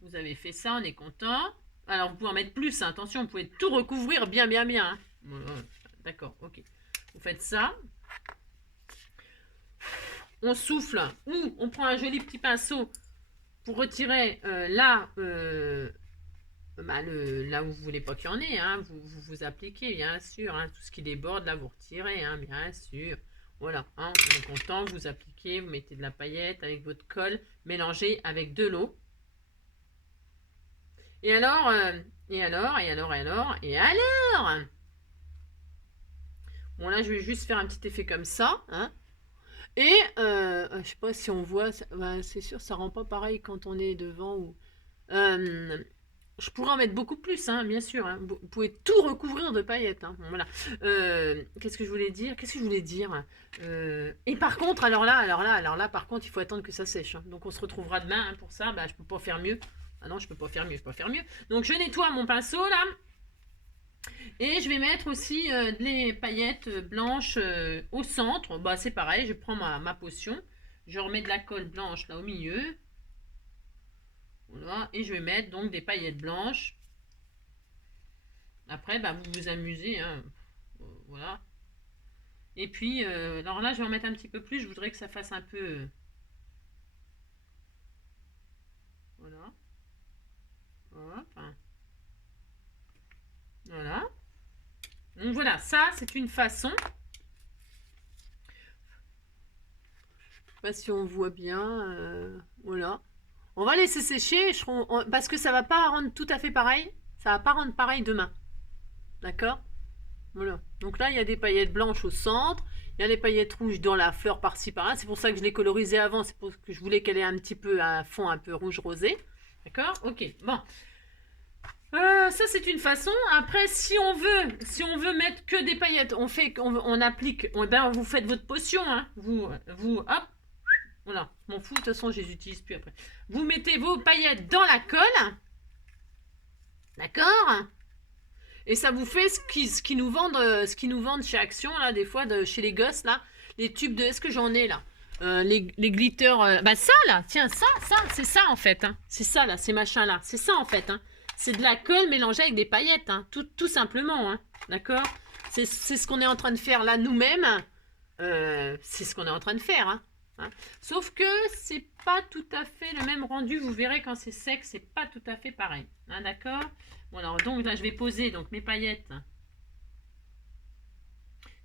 Vous avez fait ça, on est content. Alors, vous pouvez en mettre plus, hein, attention, vous pouvez tout recouvrir bien. Hein. Voilà. D'accord, ok. Vous faites ça. On souffle ou on prend un joli petit pinceau pour retirer là où vous voulez pas qu'il y en ait. Hein. Vous appliquez, bien sûr. Hein. Tout ce qui déborde, là, vous retirez, hein, bien sûr. Voilà, hein, on est content, vous appliquez, vous mettez de la paillette avec votre colle mélangée avec de l'eau. Et alors Bon, là, je vais juste faire un petit effet comme ça. Hein. Et je sais pas si on voit, bah, c'est sûr, ça rend pas pareil quand on est devant ou. Euh, je pourrais en mettre beaucoup plus, hein, bien sûr. Hein. Vous pouvez tout recouvrir de paillettes. Hein. Bon, voilà. Qu'est-ce que je voulais dire? Qu'est-ce que je voulais dire? Et par contre, alors là, par contre, il faut attendre que ça sèche. Hein. Donc on se retrouvera demain hein, pour ça. Bah, je peux pas faire mieux. Ah non, je peux pas faire mieux, je peux pas faire mieux. Donc je nettoie mon pinceau là. Et je vais mettre aussi les paillettes blanches au centre. Bah, c'est pareil, je prends ma potion. Je remets de la colle blanche là au milieu. Voilà. Et je vais mettre donc des paillettes blanches. Après, bah, vous vous amusez. Hein. Voilà. Et puis, alors là, je vais en mettre un petit peu plus. Je voudrais que ça fasse un peu... voilà. Hop. Voilà. Donc voilà, ça, c'est une façon. Je sais pas si on voit bien. Voilà. On va laisser sécher parce que ça va pas rendre tout à fait pareil. Ça va pas rendre pareil demain. D'accord? Voilà. Donc là, il y a des paillettes blanches au centre. Il y a les paillettes rouges dans la fleur par-ci par-là. C'est pour ça que je l'ai colorisée avant. C'est pour que je voulais qu'elle ait un petit peu un fond un peu rouge rosé. D'accord? Ok. Bon. Ça c'est une façon. Après, si on veut mettre que des paillettes, on applique. Ben, vous faites votre potion. Hein. Vous, hop. Voilà. Je m'en fous. De toute façon, je les utilise plus après. Vous mettez vos paillettes dans la colle. D'accord? Et ça vous fait ce qu'ils nous vendent chez Action, là, des fois, chez les gosses, là. Les tubes de... Est-ce que j'en ai, là les glitters... bah ça, là, tiens, ça, c'est ça, en fait. Hein. C'est ça, là, ces machins-là. C'est ça, en fait. Hein. C'est de la colle mélangée avec des paillettes. Hein. Tout simplement. Hein. D'accord? C'est ce qu'on est en train de faire, là, nous-mêmes. C'est ce qu'on est en train de faire. Hein. Hein. Sauf que c'est pas tout à fait le même rendu. Vous verrez, quand c'est sec, c'est pas tout à fait pareil. Hein, d'accord? Bon, alors, donc là, je vais poser donc, mes paillettes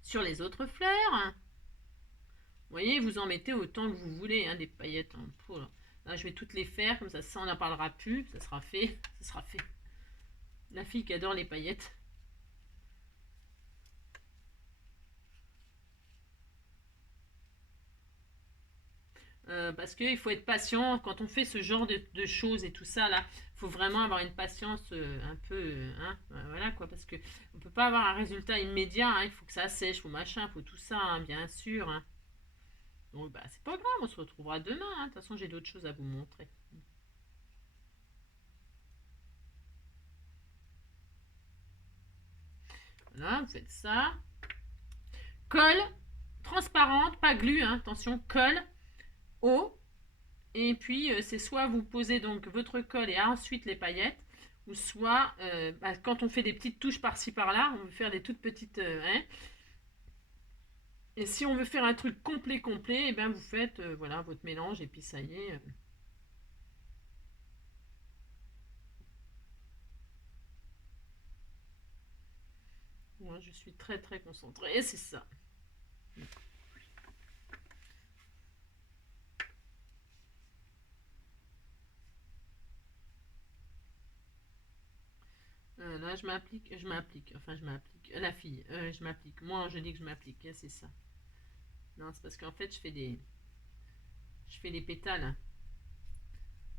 sur les autres fleurs. Vous voyez, vous en mettez autant que vous voulez, hein, des paillettes en pot. Là, je vais toutes les faire, comme ça on n'en parlera plus. Ça sera fait. Ça sera fait. La fille qui adore les paillettes. Parce qu'il faut être patient quand on fait ce genre de choses et tout ça là. Il faut vraiment avoir une patience un peu, hein, voilà quoi, parce que on peut pas avoir un résultat immédiat. Hein, il faut que ça sèche, faut machin, faut tout ça, hein, bien sûr. Hein. Donc bah c'est pas grave, on se retrouvera demain. Hein. De toute façon, j'ai d'autres choses à vous montrer. Voilà, vous faites ça. Colle transparente, pas glu, hein, attention, colle, eau. Et puis, c'est soit vous posez donc votre colle et ensuite les paillettes, ou soit, bah, quand on fait des petites touches par-ci par-là, on veut faire des toutes petites... hein. Et si on veut faire un truc complet, et bien vous faites voilà, votre mélange et puis ça y est. Moi, je suis très très concentrée, et c'est ça. Là, je m'applique, la fille, je m'applique. Moi, je dis que je m'applique, hein, c'est ça. Non, c'est parce qu'en fait, je fais les pétales. Hein.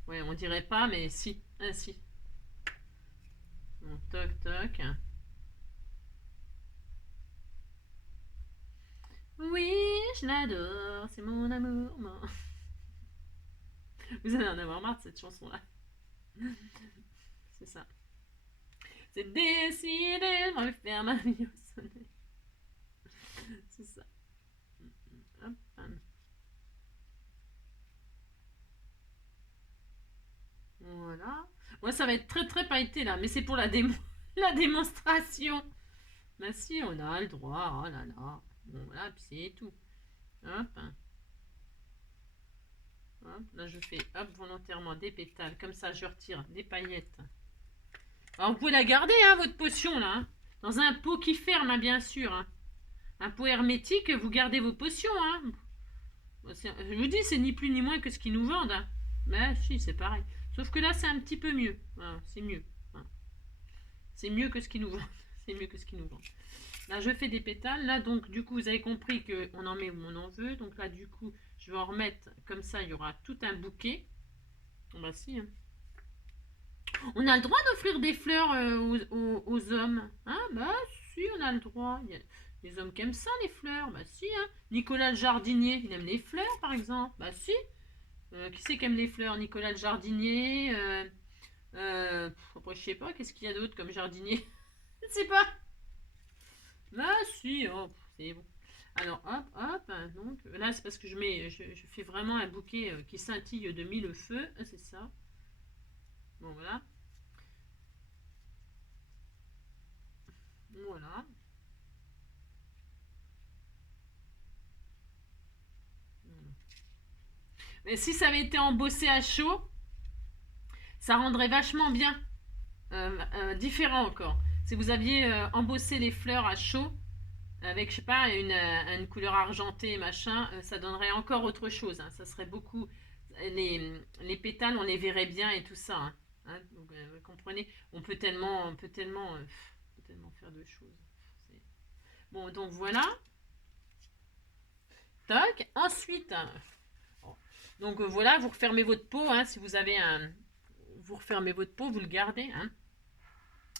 Ouais, on dirait pas, mais si, ah, si. Bon, toc, toc. Oui, je l'adore, c'est mon amour. Mon... Vous allez en avoir marre de cette chanson-là. C'est ça. C'est décidé de me faire ma vie au soleil. C'est ça. Hop. Voilà. Moi, ça va être très très pailleté là, mais c'est pour la, la démonstration. Mais si, on a le droit. Oh là là. Bon, voilà, puis c'est tout. Hop. Hop. Là, je fais hop volontairement des pétales. Comme ça, je retire des paillettes. Alors, vous pouvez la garder, hein, votre potion là. Hein, dans un pot qui ferme, hein, bien sûr. Hein. Un pot hermétique, vous gardez vos potions. Hein. Je vous dis, c'est ni plus ni moins que ce qu'ils nous vendent. Hein. Mais si, c'est pareil. Sauf que là, c'est un petit peu mieux. Voilà, c'est mieux. Voilà. C'est mieux que ce qu'ils nous vendent. c'est mieux que ce qu'ils nous vendent. Là, je fais des pétales. Là, donc, du coup, vous avez compris qu'on en met où on en veut. Donc là, du coup, je vais en remettre comme ça. Il y aura tout un bouquet. Bon, bah si. Hein. On a le droit d'offrir des fleurs aux hommes. Hein, bah si, on a le droit. Il y a des hommes qui aiment ça, les fleurs. Bah si. Hein. Nicolas le jardinier, il aime les fleurs, par exemple. Bah si. Qui c'est qui aime les fleurs? Nicolas le jardinier. Après, je sais pas. Qu'est-ce qu'il y a d'autre comme jardinier? Je ne sais pas. Là, si, oh, c'est bon. Alors, hop, hop, hein, donc, là, c'est parce que je fais vraiment un bouquet qui scintille de mille feux, c'est ça. Bon, voilà. Voilà. Mais si ça avait été embossé à chaud, ça rendrait vachement bien. Différent encore. Si vous aviez embossé les fleurs à chaud, avec, je sais pas, une couleur argentée, machin, ça donnerait encore autre chose. Hein. Ça serait beaucoup. Les pétales, on les verrait bien et tout ça. Hein. Hein, donc, vous comprenez, on peut tellement faire de choses. Bon, donc voilà. Tac. Ensuite, donc voilà, vous refermez votre pot. Hein, si vous avez vous refermez votre pot, vous le gardez. Hein.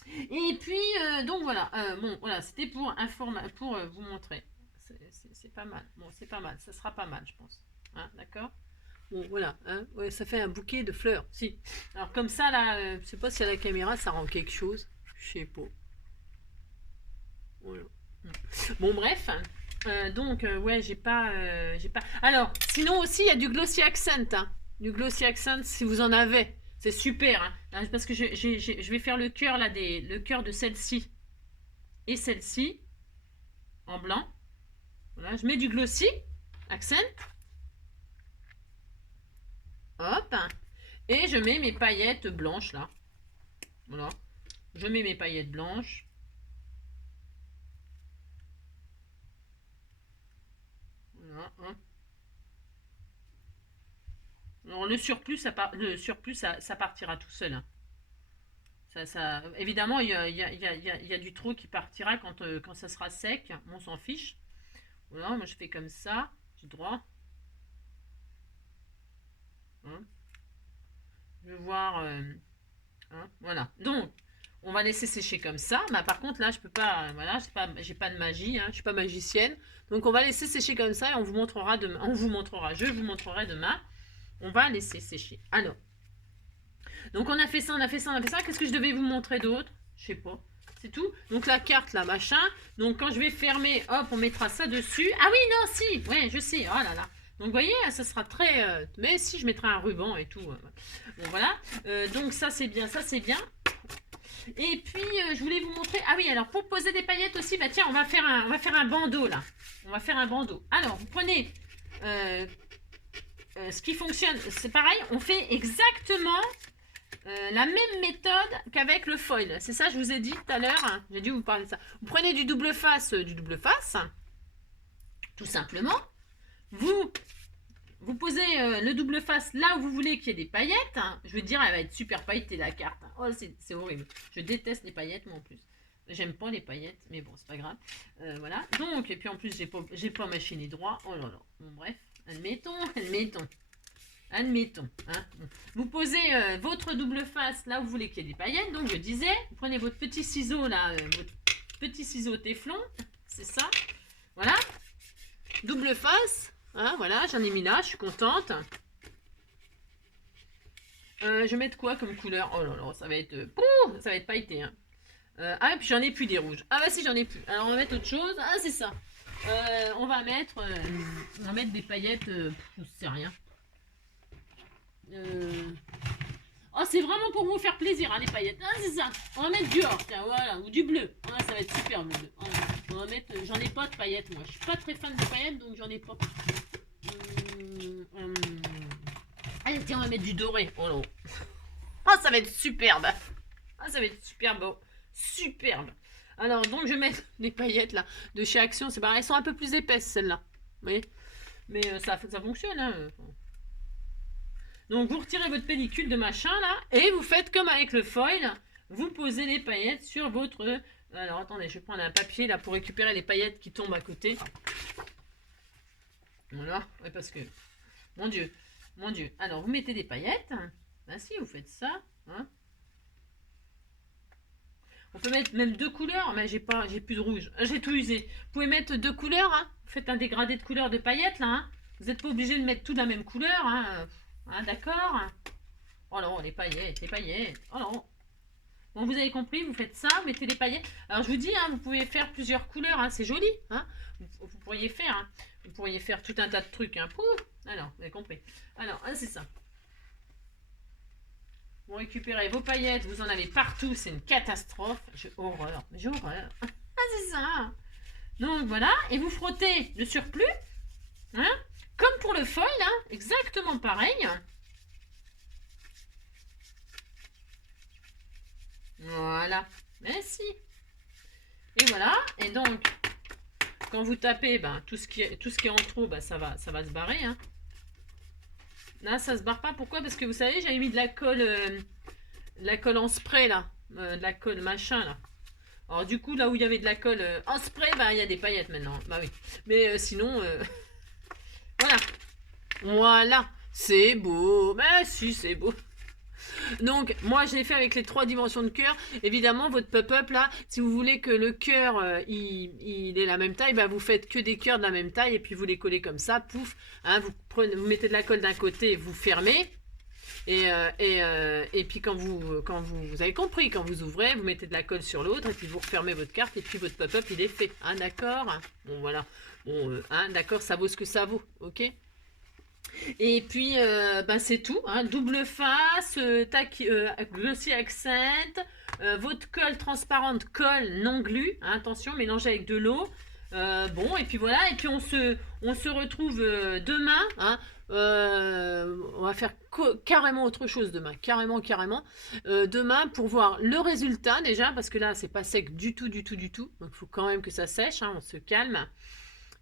Et puis, donc voilà, bon, voilà, c'était pour vous montrer. C'est pas mal. Bon, c'est pas mal. Ça sera pas mal, je pense. Hein, d'accord. Bon, voilà. Hein, ouais, ça fait un bouquet de fleurs. Si. Alors comme ça, là, je sais pas si à la caméra ça rend quelque chose. Je sais pas. Voilà. Bon, bref. Donc, ouais, j'ai pas. Alors, sinon aussi, il y a du Glossy Accent. Hein. Du Glossy Accent, si vous en avez. C'est super. Hein. Là, parce que je vais faire le cœur là, le cœur de celle-ci et celle-ci en blanc. Voilà, je mets du Glossy Accent. Hop. Et je mets mes paillettes blanches là. Voilà. Je mets mes paillettes blanches. Voilà. Hein. Alors, le surplus, ça partira tout seul. Hein. Évidemment, il y a du trop qui partira quand ça sera sec. On s'en fiche. Voilà, moi je fais comme ça. J'ai droit. Hein. Je vais voir. Hein, voilà. Donc, on va laisser sécher comme ça. Mais par contre, là, je peux pas. Voilà, j'ai pas de magie. Hein, je suis pas magicienne. Donc, on va laisser sécher comme ça et on vous montrera demain. Je vous montrerai demain. On va laisser sécher. Alors, donc on a fait ça, on a fait ça, on a fait ça. Qu'est-ce que je devais vous montrer d'autre? Je sais pas. C'est tout. Donc la carte là, machin. Donc quand je vais fermer, hop, on mettra ça dessus. Ah oui, non, si. Ouais, je sais. Oh là là. Donc vous voyez, ça sera très... mais si, je mettrai un ruban et tout. Bon, voilà. Donc ça, c'est bien. Ça, c'est bien. Et puis, je voulais vous montrer... Ah oui, alors pour poser des paillettes aussi, bah tiens, on va faire un bandeau là. On va faire un bandeau. Alors, vous prenez... ce qui fonctionne, c'est pareil, on fait exactement la même méthode qu'avec le foil. C'est ça, je vous ai dit tout à l'heure. Hein, j'ai dû vous parler de ça. Vous prenez du double face, tout simplement. Vous posez le double face là où vous voulez qu'il y ait des paillettes. Hein. Je veux dire, elle va être super pailletée la carte. Hein. Oh, c'est horrible. Je déteste les paillettes, moi en plus. J'aime pas les paillettes, mais bon, c'est pas grave. Voilà. Donc, et puis en plus, j'ai pas machiné droit. Oh là là. Bon, bref. Admettons. Hein. Vous posez votre double face là où vous voulez qu'il y ait des paillettes. Donc je disais, vous prenez votre petit ciseau là, votre petit ciseau téflon, c'est ça. Voilà. Double face. Hein, voilà, j'en ai mis là, je suis contente. Je vais mettre quoi comme couleur? Oh là là, ça va être pailleté. Hein. Ah, et puis j'en ai plus des rouges. Ah bah si, j'en ai plus. Alors on va mettre autre chose. Ah, c'est ça. On va mettre des paillettes, je sais rien. Oh, c'est vraiment pour vous faire plaisir, hein, les paillettes. Ah, c'est ça. On va mettre du or, tiens, voilà, ou du bleu. Ah, ça va être super bleu. On va mettre. J'en ai pas de paillettes, moi. Je suis pas très fan de paillettes, donc j'en ai pas. Allez, tiens, on va mettre du doré. Oh là. Oh, ça va être superbe. Ah, ça va être superbe. Superbe. Alors, donc, je vais mettre les paillettes là de chez Action. C'est pareil, elles sont un peu plus épaisses, celles-là. Vous voyez? Mais ça fonctionne. Hein. Donc, vous retirez votre pellicule de machin là et vous faites comme avec le foil. Vous posez les paillettes sur votre Alors, attendez, je vais prendre un papier là pour récupérer les paillettes qui tombent à côté. Voilà, ouais, parce que, mon Dieu, mon Dieu. Alors, vous mettez des paillettes. Ben si, vous faites ça. Hein. On peut mettre même 2 couleurs, mais j'ai plus de rouge. J'ai tout usé. Vous pouvez mettre 2 couleurs. Hein. Vous faites un dégradé de couleurs de paillettes là. Hein. Vous n'êtes pas obligé de mettre tout de la même couleur. Hein. Hein, d'accord. Oh non, les paillettes, les paillettes. Oh non. Bon, vous avez compris, vous faites ça, vous mettez les paillettes. Alors, je vous dis, hein, vous pouvez faire plusieurs couleurs, hein, c'est joli. Hein. Vous pourriez faire, hein. Vous pourriez faire tout un tas de trucs. Hein. Alors, vous avez compris. Alors, c'est ça. Vous récupérez vos paillettes, vous en avez partout, c'est une catastrophe. J'ai horreur, j'ai horreur. Ah, c'est ça. Donc, voilà, et vous frottez le surplus, hein, comme pour le foil, hein, exactement pareil. Voilà, merci. Et voilà, et donc, quand vous tapez, ben, tout ce qui est en trop, ben, ça va se barrer. Hein. Là, ça se barre pas. Pourquoi? Parce que vous savez, j'avais mis de la colle en spray, là. De la colle machin, là. Alors, du coup, là où il y avait de la colle en spray, ben, il y a des paillettes maintenant. Bah oui. Mais sinon, voilà. Voilà. C'est beau. Ben si, c'est beau. Donc, moi, je l'ai fait avec les 3 dimensions de cœur. Évidemment, votre pop-up, là, si vous voulez que le cœur, il ait la même taille, bah, vous faites que des cœurs de la même taille et puis vous les collez comme ça, pouf. Hein, vous mettez de la colle d'un côté, vous fermez. Et puis, quand vous avez compris, quand vous ouvrez, vous mettez de la colle sur l'autre et puis vous refermez votre carte et puis votre pop-up, il est fait. Hein, d'accord? Bon, voilà. Bon, hein, d'accord, ça vaut ce que ça vaut. Ok? Et puis, ben c'est tout. Hein. Double face, glossy accent, votre colle transparente, colle non glu. Hein, attention, mélangée avec de l'eau. Bon, et puis voilà. Et puis, on se retrouve demain. Hein. On va faire carrément autre chose demain. Carrément. Demain, pour voir le résultat déjà. Parce que là, c'est pas sec du tout. Donc, il faut quand même que ça sèche. Hein, on se calme.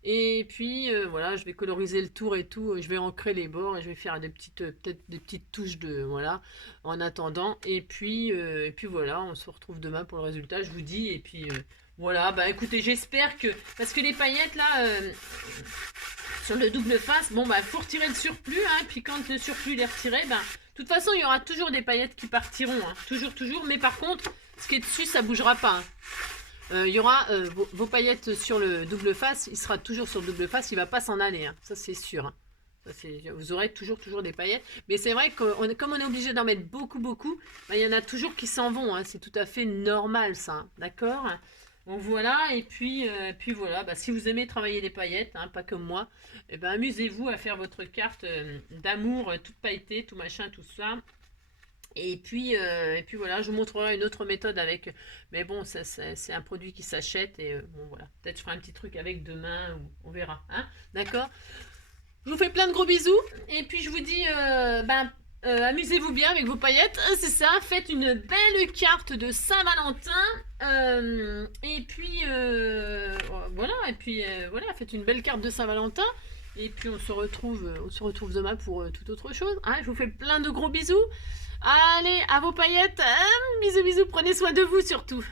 Et puis voilà, je vais coloriser le tour et tout. Je vais ancrer les bords et je vais faire peut-être des petites touches de voilà en attendant. Et puis voilà, on se retrouve demain pour le résultat. Je vous dis. Et puis voilà, bah écoutez, j'espère que parce que les paillettes là sur le double face, bon bah faut retirer le surplus. Hein, puis quand le surplus est retiré, bah de toute façon il y aura toujours des paillettes qui partiront. Hein, toujours. Mais par contre, ce qui est dessus, ça bougera pas. Hein. Il y aura vos paillettes sur le double face, il sera toujours sur le double face, il ne va pas s'en aller, hein. Ça c'est sûr. Hein. Vous aurez toujours des paillettes, mais c'est vrai que comme on est obligé d'en mettre beaucoup, bah, il y en a toujours qui s'en vont, hein. C'est tout à fait normal ça, hein. D'accord? Donc voilà, et puis voilà, bah, si vous aimez travailler les paillettes, hein, pas comme moi, eh ben, amusez-vous à faire votre carte d'amour toute pailletée, tout machin, tout ça. Et puis voilà, je vous montrerai une autre méthode avec, mais bon, c'est un produit qui s'achète et bon voilà, peut-être je ferai un petit truc avec demain, on verra, hein, d'accord? Je vous fais plein de gros bisous et puis je vous dis, amusez-vous bien avec vos paillettes, c'est ça, faites une belle carte de Saint-Valentin et puis voilà, faites une belle carte de Saint-Valentin. Et puis on se retrouve demain pour toute autre chose. Hein, je vous fais plein de gros bisous. Allez, à vos paillettes. Bisous, prenez soin de vous surtout.